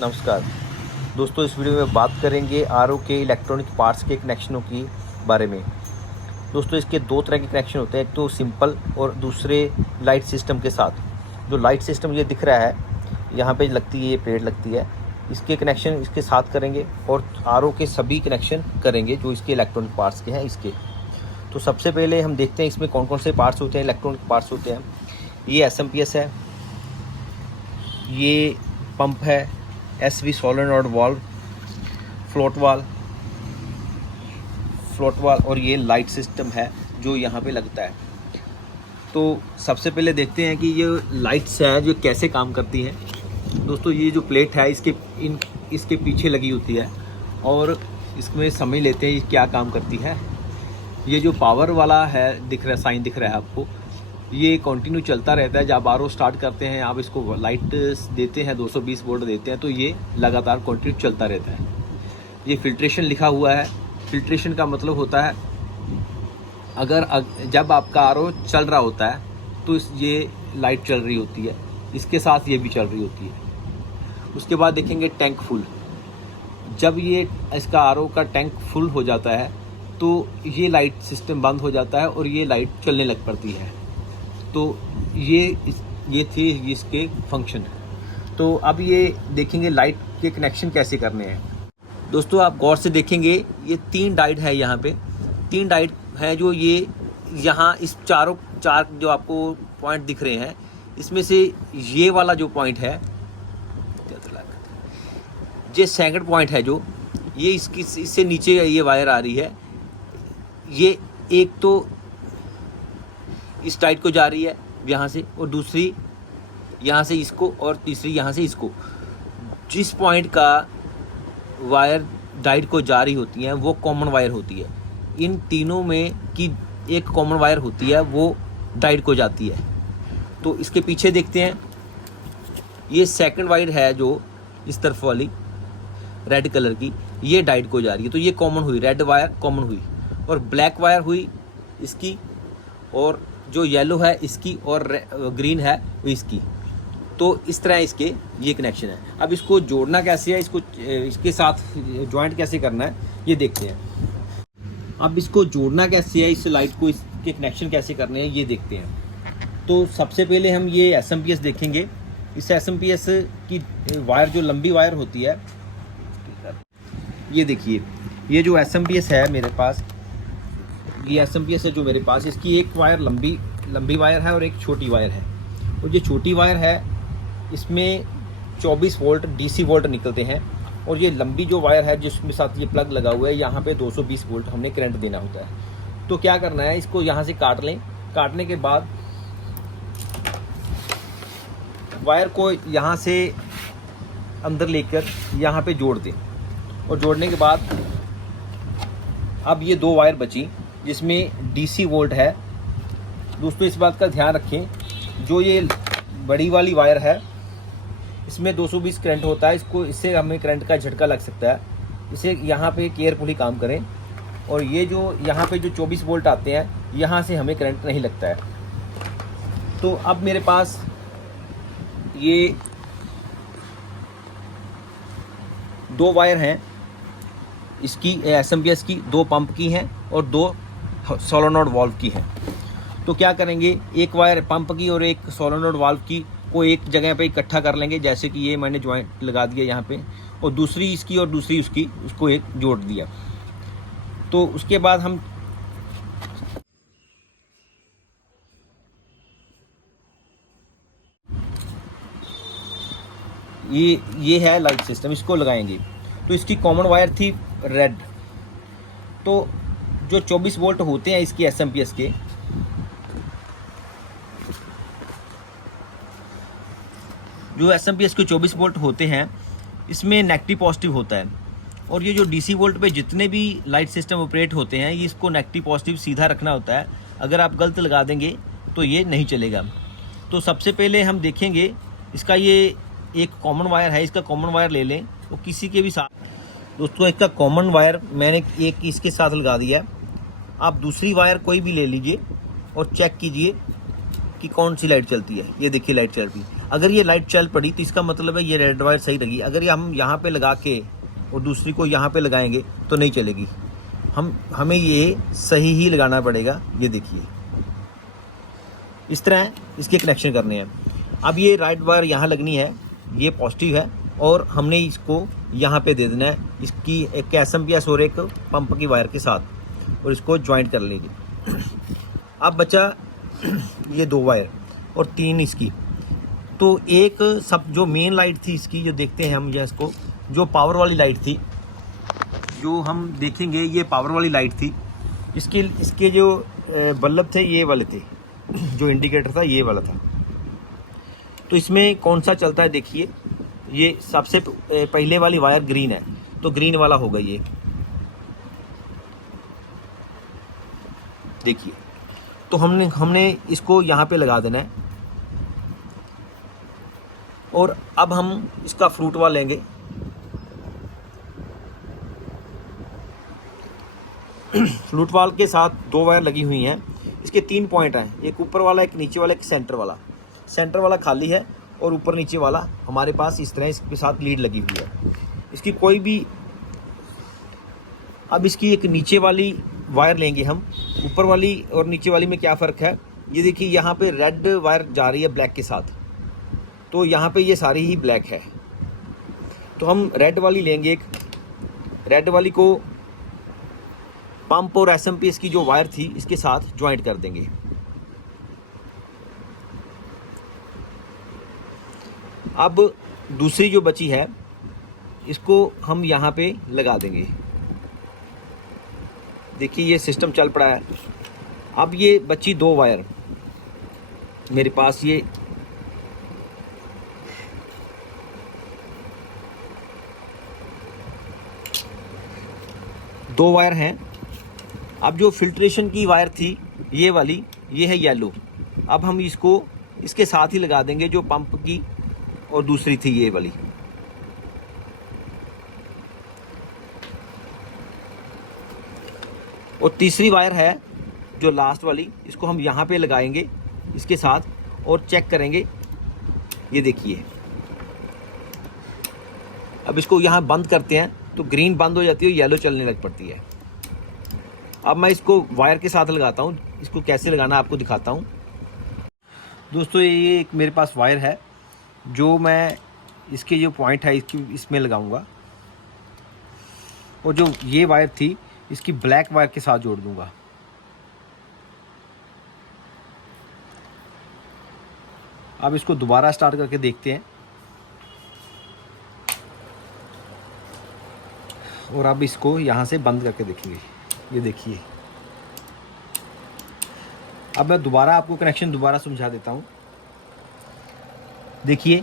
नमस्कार दोस्तों, इस वीडियो में बात करेंगे आरओ के इलेक्ट्रॉनिक पार्ट्स के कनेक्शनों की बारे में। दोस्तों, इसके दो तरह के कनेक्शन होते हैं, एक तो सिंपल और दूसरे लाइट सिस्टम के साथ। जो लाइट सिस्टम ये दिख रहा है, यहाँ पे लगती है, ये प्लेट लगती है, इसके कनेक्शन इसके साथ करेंगे और आरओ के सभी कनेक्शन करेंगे जो इसके इलेक्ट्रॉनिक पार्ट्स के हैं इसके। तो सबसे पहले हम देखते हैं इसमें कौन कौन से पार्ट्स होते हैं, इलेक्ट्रॉनिक पार्ट्स होते हैं। ये SMPS है, ये पंप है, SV सोलेनॉइड वाल्व, फ्लोट वाल और ये लाइट सिस्टम है जो यहाँ पे लगता है। तो सबसे पहले देखते हैं कि ये लाइट्स है जो कैसे काम करती हैं। दोस्तों, ये जो प्लेट है इसके पीछे लगी होती है और इसमें समझ लेते हैं ये क्या काम करती है। ये जो पावर वाला है दिख रहा है, साइन दिख रहा है आपको, ये कंटिन्यू चलता रहता है। जब आरओ स्टार्ट करते हैं, आप इसको लाइट देते हैं, 220 वोल्ट देते हैं, तो ये लगातार कंटिन्यू चलता रहता है। ये फिल्ट्रेशन लिखा हुआ है। फिल्ट्रेशन का मतलब होता है जब आपका आरओ चल रहा होता है तो ये लाइट चल रही होती है, इसके साथ ये भी चल रही होती है। उसके बाद देखेंगे टैंक फुल। जब ये इसका आरओ का टैंक फुल हो जाता है तो ये लाइट सिस्टम बंद हो जाता है और ये लाइट चलने लग पड़ती है। तो ये थे इसके फंक्शन। तो अब ये देखेंगे लाइट के कनेक्शन कैसे करने हैं। दोस्तों, आप गौर से देखेंगे, ये 3 डायोड है। यहाँ पे 3 डायोड है जो ये यहाँ इस चार जो आपको पॉइंट दिख रहे हैं, इसमें से ये वाला जो पॉइंट है, ये सेकंड पॉइंट है, जो ये इससे नीचे ये वायर आ रही है, ये एक तो इस डायोड को जा रही है यहाँ से, और दूसरी यहाँ से इसको, और तीसरी यहाँ से इसको। जिस पॉइंट का वायर डायोड को जा रही होती है वो कॉमन वायर होती है। इन तीनों में की एक कॉमन वायर होती है, वो डायोड को जाती है। तो इसके पीछे देखते हैं, ये सेकंड वायर है जो इस तरफ वाली रेड कलर की, ये डायोड को जा रही है। तो ये कॉमन हुई, रेड वायर कॉमन हुई, और ब्लैक वायर हुई इसकी, और जो येलो है इसकी, और ग्रीन है वो इसकी। तो इस तरह इसके ये कनेक्शन है। अब इसको जोड़ना कैसे है, इसके साथ जॉइंट कैसे करना है, ये देखते हैं। अब इसको जोड़ना कैसे है, इस लाइट को इसके कनेक्शन कैसे करने हैं, ये देखते हैं। तो सबसे पहले हम ये SMPS देखेंगे। इस SMPS की वायर, जो लंबी वायर होती है, ये देखिए, ये जो SMPS है मेरे पास, ये SMPS है जो मेरे पास, इसकी एक वायर लंबी वायर है और एक छोटी वायर है। और जो छोटी वायर है इसमें 24 वोल्ट DC वोल्ट निकलते हैं, और ये लंबी जो वायर है जिसमें साथ ये प्लग लगा हुआ है, यहाँ पे 220 वोल्ट हमने करंट देना होता है। तो क्या करना है, इसको यहाँ से काट लें। काटने के बाद वायर को यहाँ से अंदर लेकर यहाँ पे जोड़ दें, और जोड़ने के बाद अब ये 2 वायर बची जिसमें DC वोल्ट है। दोस्तों, इस बात का ध्यान रखें, जो ये बड़ी वाली वायर है इसमें 220 करंट होता है, इससे हमें करंट का झटका लग सकता है। इसे यहाँ पे केयरफुली काम करें। और ये जो यहाँ पे जो 24 वोल्ट आते हैं, यहाँ से हमें करंट नहीं लगता है। तो अब मेरे पास ये 2 वायर हैं, इसकी SMPS की 2 पंप की हैं और 2 सोलेनॉइड वाल्व की हैं। तो क्या करेंगे, एक वायर पंप की और एक सोलेनॉइड वाल्व की को एक जगह पे इकट्ठा कर लेंगे, जैसे कि ये मैंने जॉइंट लगा दिया यहाँ पे, और दूसरी इसकी और दूसरी उसकी, उसको एक जोड़ दिया। तो उसके बाद हम ये है लाइट सिस्टम, इसको लगाएंगे। तो इसकी कॉमन वायर थी रेड। तो जो 24 वोल्ट होते हैं इसकी SMPS के, जो SMPS के 24 वोल्ट होते हैं, इसमें नेगेटिव पॉजिटिव होता है। और ये जो DC वोल्ट पे जितने भी लाइट सिस्टम ऑपरेट होते हैं, ये इसको नेगेटिव पॉजिटिव सीधा रखना होता है। अगर आप गलत लगा देंगे तो ये नहीं चलेगा। तो सबसे पहले हम देखेंगे, इसका ये एक कॉमन वायर है, इसका कॉमन वायर ले लें, तो किसी के भी साथ। दोस्तों, इसका कॉमन वायर मैंने एक इसके साथ लगा दिया। आप दूसरी वायर कोई भी ले लीजिए और चेक कीजिए कि कौन सी लाइट चलती है। ये देखिए, लाइट चल रही है। अगर ये लाइट चल पड़ी तो इसका मतलब है ये रेड वायर सही लगी। अगर ये हम यहाँ पे लगा के और दूसरी को यहाँ पे लगाएंगे तो नहीं चलेगी। हमें ये सही ही लगाना पड़ेगा। ये देखिए इस तरह इसके कनेक्शन करने हैं। अब ये राइट वायर यहाँ लगनी है, ये पॉजिटिव है, और हमने इसको यहाँ पे दे देना है इसकी एक एसएमपीएस और एक पंप की वायर के साथ, और इसको ज्वाइंट कर लेंगे। अब बचा ये 2 वायर और 3 इसकी। तो एक सब जो मेन लाइट थी इसकी, जो देखते हैं हम, इसको जो पावर वाली लाइट थी, जो हम देखेंगे ये पावर वाली लाइट थी। इसके जो बल्ब थे ये वाले थे, जो इंडिकेटर था ये वाला था। तो इसमें कौन सा चलता है देखिए, ये सबसे पहले वाली वायर ग्रीन है, तो ग्रीन वाला होगा ये, देखिए। तो हमने इसको यहाँ पे लगा देना है, और अब हम इसका फ्रूट वाल लेंगे। फ्लूट वाल के साथ 2 वायर लगी हुई हैं। इसके 3 पॉइंट हैं, एक ऊपर वाला, एक नीचे वाला, एक सेंटर वाला। सेंटर वाला खाली है और ऊपर नीचे वाला हमारे पास इस तरह इसके साथ लीड लगी हुई है। इसकी कोई भी, अब इसकी एक नीचे वाली वायर लेंगे हम। ऊपर वाली और नीचे वाली में क्या फ़र्क है, ये देखिए यहाँ पे रेड वायर जा रही है ब्लैक के साथ, तो यहाँ पे ये सारी ही ब्लैक है। तो हम रेड वाली लेंगे एक, रेड वाली को पंप और एसएमपीएस की जो वायर थी इसके साथ ज्वाइंट कर देंगे। अब दूसरी जो बची है इसको हम यहाँ पे लगा देंगे। देखिए ये सिस्टम चल पड़ा है। अब ये बची 2 वायर मेरे पास, ये दो वायर हैं। अब जो फिल्ट्रेशन की वायर थी ये वाली, ये है येलो। अब हम इसको इसके साथ ही लगा देंगे, जो पंप की और दूसरी थी ये वाली। और तीसरी वायर है जो लास्ट वाली, इसको हम यहाँ पे लगाएंगे इसके साथ और चेक करेंगे। ये देखिए अब इसको यहाँ बंद करते हैं तो ग्रीन बंद हो जाती है, येलो चलने लग पड़ती है। अब मैं इसको वायर के साथ लगाता हूँ, इसको कैसे लगाना आपको दिखाता हूँ। दोस्तों ये एक मेरे पास वायर है जो मैं इसके जो पॉइंट है इसमें लगाऊंगा, और जो ये वायर थी इसकी ब्लैक वायर के साथ जोड़ दूंगा। अब इसको दोबारा स्टार्ट करके देखते हैं, और अब इसको यहाँ से बंद करके देखेंगे। ये देखिए अब मैं दोबारा आपको कनेक्शन दोबारा समझा देता हूँ। देखिए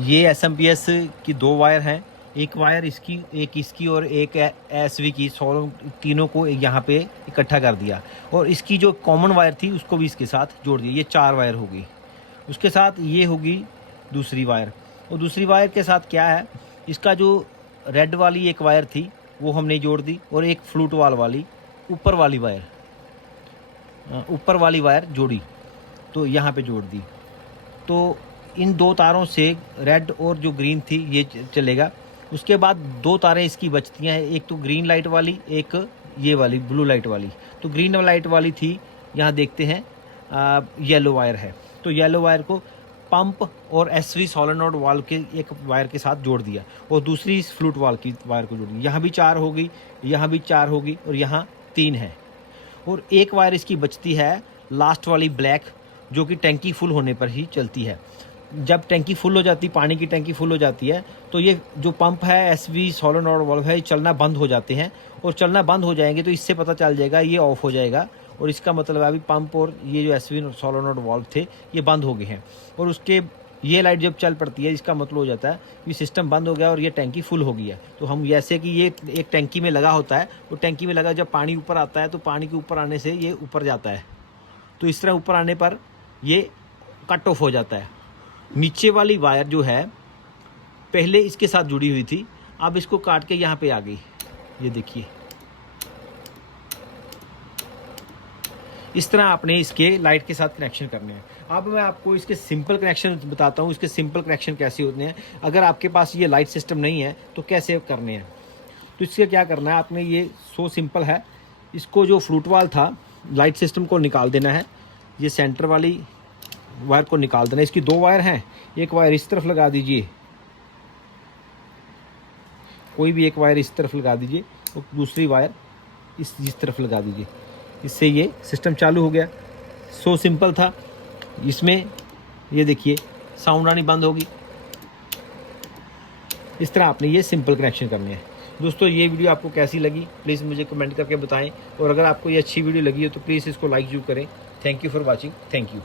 ये एसएमपीएस की 2 वायर हैं, एक वायर इसकी, एक इसकी और एक एसवी की, तीनों को यहाँ पे इकट्ठा कर दिया, और इसकी जो कॉमन वायर थी उसको भी इसके साथ जोड़ दिया। ये 4 वायर होगी। उसके साथ ये होगी दूसरी वायर, और दूसरी वायर के साथ क्या है, इसका जो रेड वाली एक वायर थी वो हमने जोड़ दी, और एक फ्लूट वाल वाली ऊपर वाली वायर जोड़ी, तो यहाँ पे जोड़ दी। तो इन 2 तारों से रेड और जो ग्रीन थी ये चलेगा। उसके बाद 2 तारें इसकी बचती हैं, एक तो ग्रीन लाइट वाली, एक ये वाली ब्लू लाइट वाली। तो ग्रीन लाइट वाली थी, यहाँ देखते हैं येलो वायर है, तो येलो वायर को पंप और एसवी सोलेनोइड वाल्व के एक वायर के साथ जोड़ दिया, और दूसरी इस फ्लूट वाल्व की वायर को जोड़ दिया। यहाँ भी 4 होगी, यहाँ भी 4 होगी, और यहाँ 3 है। और एक वायर इसकी बचती है लास्ट वाली ब्लैक, जो कि टैंकी फुल होने पर ही चलती है। जब टैंकी फुल हो जाती, पानी की टैंकी फुल हो जाती है, तो ये जो पंप है एसवी सोलेनोइड वाल्व है, चलना बंद हो जाते हैं, और चलना बंद हो जाएंगे तो इससे पता चल जाएगा ये ऑफ हो जाएगा, और इसका मतलब अभी पंप और ये जो एसवी सोलेनोइड वाल्व थे ये बंद हो गए हैं। और उसके ये लाइट जब चल पड़ती है, इसका मतलब हो जाता है कि सिस्टम बंद हो गया और ये टैंकी फुल हो गई है। तो हम जैसे कि ये एक टैंकी में लगा होता है, तो टैंकी में लगा जब पानी ऊपर आता है तो पानी के ऊपर आने से ये ऊपर जाता है, तो इस तरह ऊपर आने पर ये कट ऑफ हो जाता है। नीचे वाली वायर जो है पहले इसके साथ जुड़ी हुई थी, अब इसको काट के यहाँ पे आ गई। ये देखिए इस तरह आपने इसके लाइट के साथ कनेक्शन करने हैं। अब मैं आपको इसके सिंपल कनेक्शन बताता हूँ, इसके सिंपल कनेक्शन कैसे होते हैं। अगर आपके पास ये लाइट सिस्टम नहीं है तो कैसे करने हैं। तो इससे क्या करना है आपने, ये सो सिंपल है। इसको जो फ्रूट वाल था लाइट सिस्टम को निकाल देना है, ये सेंटर वाली वायर को निकाल देना है। इसकी 2 वायर हैं, एक वायर इस तरफ लगा दीजिए, कोई भी एक वायर इस तरफ लगा दीजिए और दूसरी वायर इस तरफ लगा दीजिए। इससे ये सिस्टम चालू हो गया। सो सिंपल था। इसमें ये देखिए साउंड आनी बंद होगी। इस तरह आपने ये सिंपल कनेक्शन करने हैं। दोस्तों ये वीडियो आपको कैसी लगी प्लीज़ मुझे कमेंट करके बताएं, और अगर आपको ये अच्छी वीडियो लगी हो तो प्लीज़ इसको लाइक जरूर करें। Thank you for watching. Thank you.